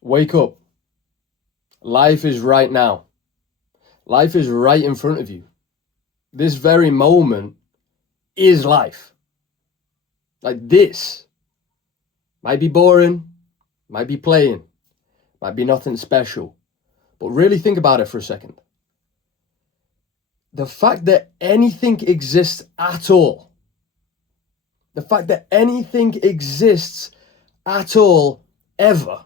Wake up. Life is right now. Life is right in front of you. This very moment is life. Like this. Might be boring, might be playing, might be nothing special. But really think about it for a second. The fact that anything exists at all, the fact that anything exists at all, ever,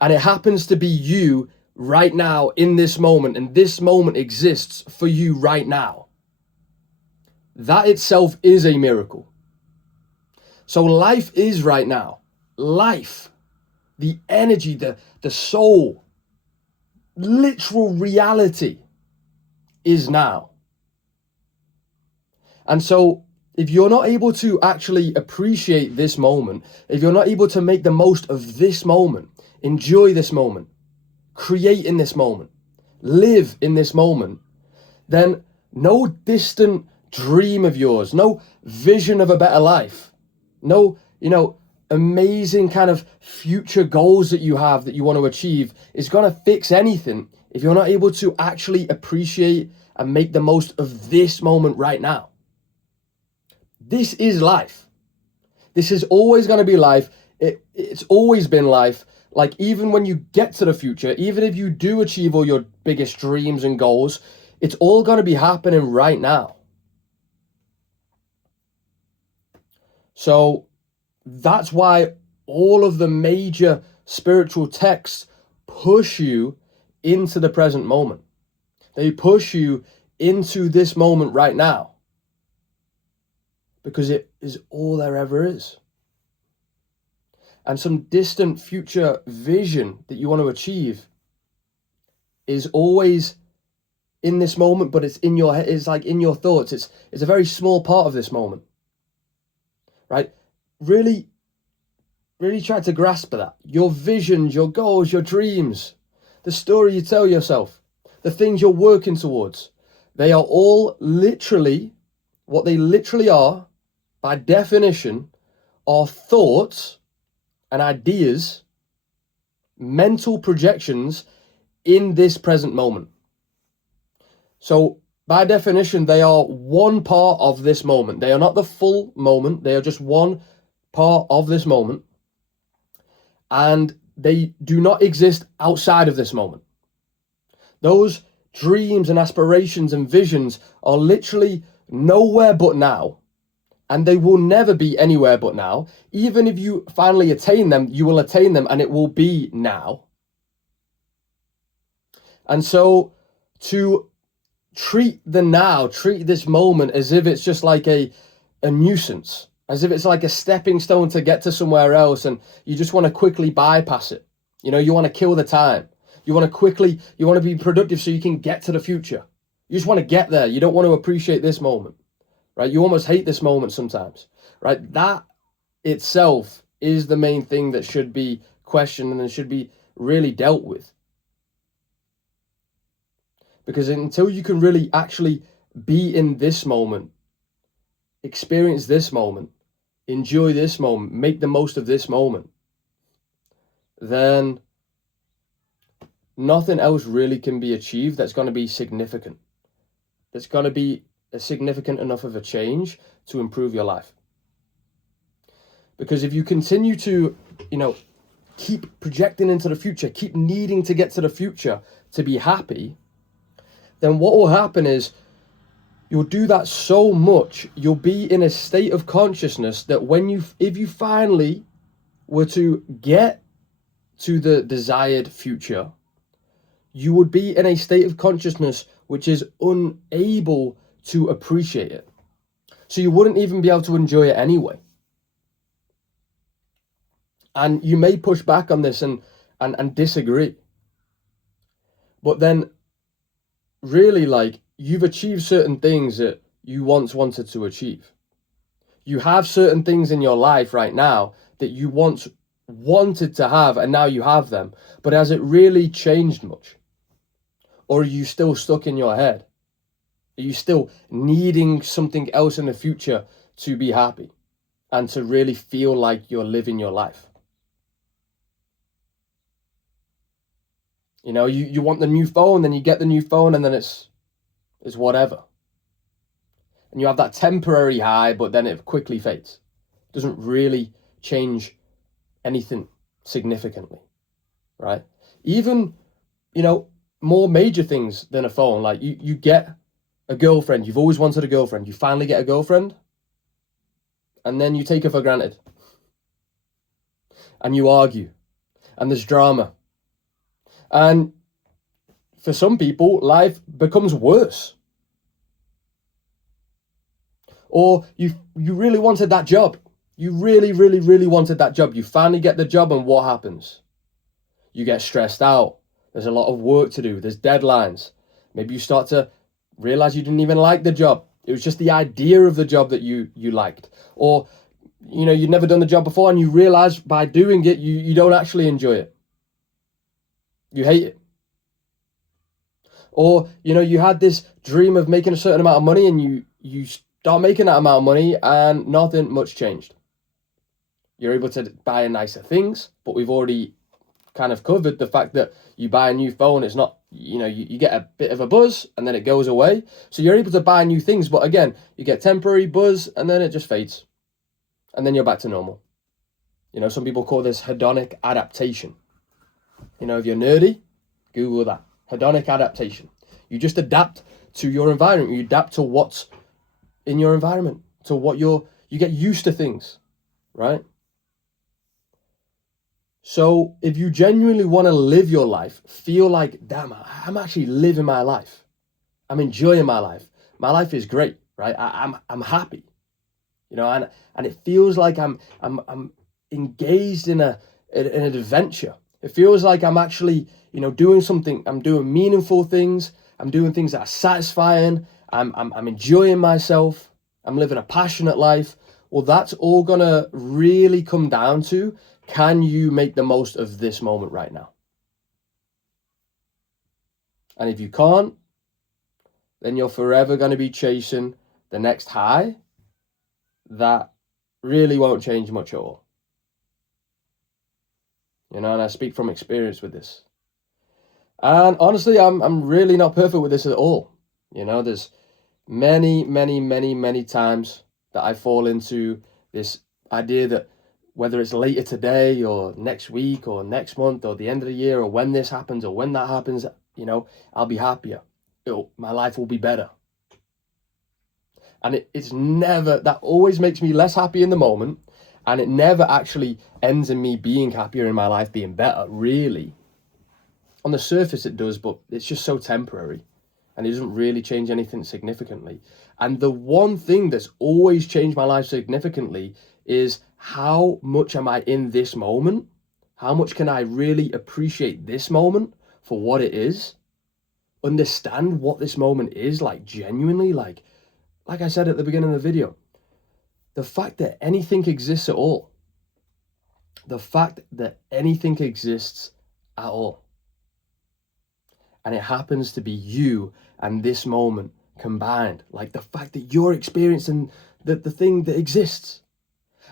and it happens to be you right now in this moment, and this moment exists for you right now, that itself is a miracle. So life is right now. Life, the energy, the soul, literal reality is now. And so if you're not able to actually appreciate this moment, if you're not able to make the most of this moment, enjoy this moment, create in this moment, live in this moment, then no distant dream of yours, no vision of a better life, no, amazing kind of future goals that you have that you want to achieve is going to fix anything if you're not able to actually appreciate and make the most of this moment right now. This is life. This is always going to be life. It's always been life. Like, even when you get to the future, even if you do achieve all your biggest dreams and goals, it's all going to be happening right now. So that's why all of the major spiritual texts push you into the present moment. They push you into this moment right now, because it is all there ever is. And some distant future vision that you want to achieve is always in this moment, but it's in your head, it's like in your thoughts. It's a very small part of this moment, right? Really try to grasp that. Your visions, your goals, your dreams, the story you tell yourself, the things you're working towards, they are all literally, what they literally are, by definition, are thoughts and ideas, mental projections in this present moment. So by definition, they are one part of this moment. They are not the full moment. They are just one part of this moment. And they do not exist outside of this moment. Those dreams and aspirations and visions are literally nowhere but now. And they will never be anywhere but now. Even if you finally attain them, you will attain them and it will be now. And so to treat this moment as if it's just like a nuisance, as if it's like a stepping stone to get to somewhere else, and you just want to quickly bypass it. You want to kill the time. You want to be productive so you can get to the future. You just want to get there. You don't want to appreciate this moment, right? You almost hate this moment sometimes, right? That itself is the main thing that should be questioned and should be really dealt with. Because until you can really actually be in this moment, experience this moment, enjoy this moment, make the most of this moment, then nothing else really can be achieved that's going to be significant. That's going to be a significant enough of a change to improve your life. Because if you continue to, keep projecting into the future, keep needing to get to the future to be happy, then what will happen is you'll do that so much, you'll be in a state of consciousness that if you finally were to get to the desired future, you would be in a state of consciousness which is unable to appreciate it. So you wouldn't even be able to enjoy it anyway. And you may push back on this and disagree. But then really, you've achieved certain things that you once wanted to achieve. You have certain things in your life right now that you once wanted to have, and now you have them. But has it really changed much? Or are you still stuck in your head? Are you still needing something else in the future to be happy and to really feel like you're living your life? You know, you want the new phone, then you get the new phone, and then it's whatever. And you have that temporary high, but then it quickly fades. It doesn't really change anything significantly, right? Even, you know, more major things than a phone. Like you get a girlfriend. You've always wanted a girlfriend. You finally get a girlfriend, and then you take her for granted. And you argue. And there's drama. And for some people, life becomes worse. Or you really wanted that job. You really, really, really wanted that job. You finally get the job, and what happens? You get stressed out. There's a lot of work to do. There's deadlines. Maybe you start to realize you didn't even like the job. It was just the idea of the job that you liked. Or, you know, you'd never done the job before, and you realize by doing it, you don't actually enjoy it. You hate it. Or, you know, you had this dream of making a certain amount of money, and you start making that amount of money, and nothing much changed. You're able to buy nicer things, but we've already kind of covered the fact that you buy a new phone, it's not, you know, you get a bit of a buzz and then it goes away. So you're able to buy new things, but again, you get temporary buzz and then it just fades. And then you're back to normal. You know, some people call this hedonic adaptation. You know, if you're nerdy, Google that. Hedonic adaptation. You just adapt to your environment. You adapt to what's in your environment, to what you get used to things, right? So if you genuinely want to live your life, feel like, damn, I'm actually living my life. I'm enjoying my life. My life is great, right? I'm happy, you know, and it feels like I'm engaged in an adventure. It feels like I'm actually, you know, doing something. I'm doing meaningful things. I'm doing things that are satisfying. I'm enjoying myself. I'm living a passionate life. Well, that's all gonna really come down to, can you make the most of this moment right now? And if you can't, then you're forever going to be chasing the next high that really won't change much at all. You know, and I speak from experience with this. And honestly, I'm really not perfect with this at all. You know, there's many, many, many, many times that I fall into this idea that whether it's later today or next week or next month or the end of the year or when this happens or when that happens, you know, I'll be happier. My life will be better. And it's never, that always makes me less happy in the moment. And it never actually ends in me being happier in my life, being better, really. On the surface it does, but it's just so temporary. And it doesn't really change anything significantly. And the one thing that's always changed my life significantly is, how much am I in this moment? How much can I really appreciate this moment for what it is? Understand what this moment is, like genuinely, like I said at the beginning of the video, the fact that anything exists at all, the fact that anything exists at all, and it happens to be you and this moment combined, like the fact that you're experiencing the thing that exists.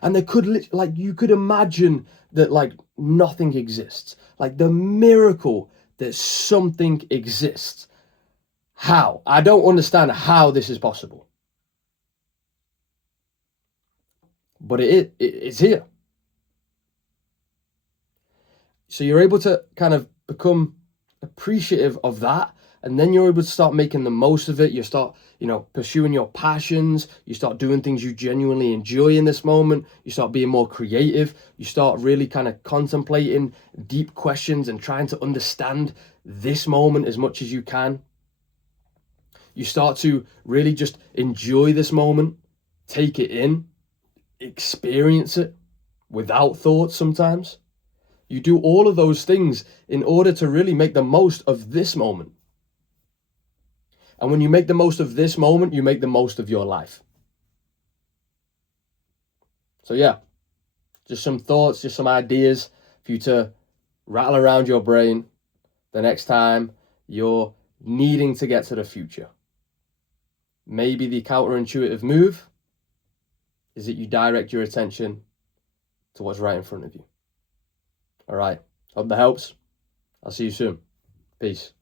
And there could, like, you could imagine that, like, nothing exists, like the miracle that something exists. How? I don't understand how this is possible. But it's here. So you're able to kind of become appreciative of that, and then you're able to start making the most of it. You start, you know, pursuing your passions. You start doing things you genuinely enjoy in this moment. You start being more creative. You start really kind of contemplating deep questions and trying to understand this moment as much as you can. You start to really just enjoy this moment, take it in, experience it without thoughts sometimes. You do all of those things in order to really make the most of this moment. And when you make the most of this moment, you make the most of your life. So yeah, just some thoughts, just some ideas for you to rattle around your brain the next time you're needing to get to the future. Maybe the counterintuitive move is that you direct your attention to what's right in front of you. All right, hope that helps. I'll see you soon. Peace.